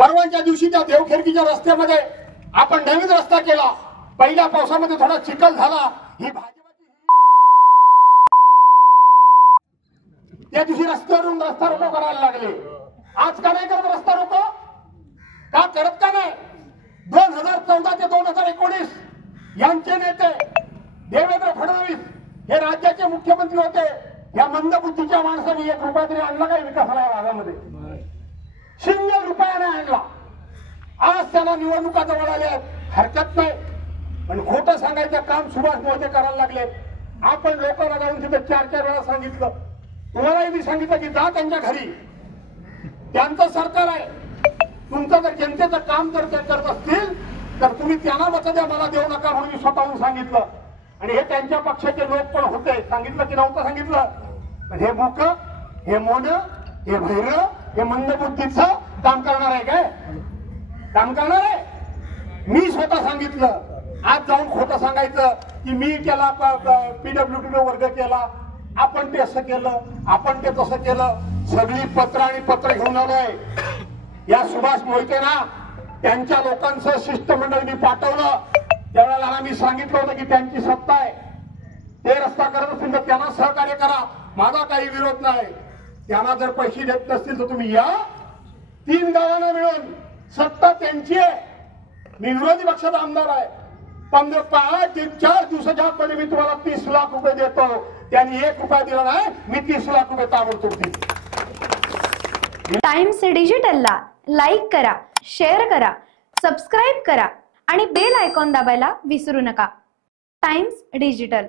परवांच्या दिवशी त्या देवखेरकीच्या रस्त्यामध्ये आपण नवीन रस्ता केला। पहिल्या पावसामध्ये थोडा चिखल झाला। ही भाजपाची त्या दिवशी रस्त्यावरून रस्ता रोको करायला लागले। आज का नाही करत रस्ता रोको? का करत का नाही? 2014 ते 2019 यांचे नेते देवेंद्र फडणवीस हे राज्याचे मुख्यमंत्री होते। या मंदबुद्धीच्या माणसाने 1 रुपया तरी आणला काय विकासाला या भागामध्ये? शून्य रुपयाने आणला। आज त्याला निवडणुका जवळ आल्या, हरकत नाही, पण खोटं सांगायचं काम सुभाष मोहिते करायला लागले। आपण लोकांना जाऊन तिथे 4-4 वेळा सांगितलं, तुम्हालाही मी सांगितलं की जा त्यांच्या घरी, त्यांचं सरकार आहे, तुमचं जर जनतेचं काम जर ते करत असतील तर तुम्ही त्यांना मत द्या, मला देऊ नका म्हणून मी स्वतःहून सांगितलं। आणि हे त्यांच्या पक्षाचे लोक पण होते, सांगितलं की नव्हतं सांगितलं? पण हे मूक, हे मोन, हे भैर, हे मंदबुद्धीचं काम करणार आहे काय? काम करणार आहे? मी स्वतः सांगितलं। आज जाऊन खोटं सांगायचं की मी केला, PWD वर्ग केला, आपण ते असं केलं, आपण ते तसं केलं, सगळी पत्र आणि पत्र घेऊन आलोय। या सुभाष मोहितेना त्यांच्या लोकांचं शिष्टमंडळ पाठवलं। त्यावेळेला आम्ही सांगितलं होतं की त्यांची सत्ता आहे, ते रस्ता करत असतील तर त्यांना सहकार्य करा, माझा काही विरोध नाही। त्यांना जर पैसे देत नसतील तर तुम्ही या, 3 गावांना मिळून सत्ता त्यांची आहे। मी विरोधी पक्षाचा आमदार आहे। 4 दिवसाच्या आतमध्ये मी तुम्हाला 30 लाख रुपये देतो। त्यांनी 1 रुपया दिला नाही, मी 30 लाख रुपये ताबडतोब देतो। टाइम्स डिजिटलला लाईक करा, शेअर करा, सबस्क्राईब करा आणि बेल आयकॉन दाबायला विसरू नका। Times digital.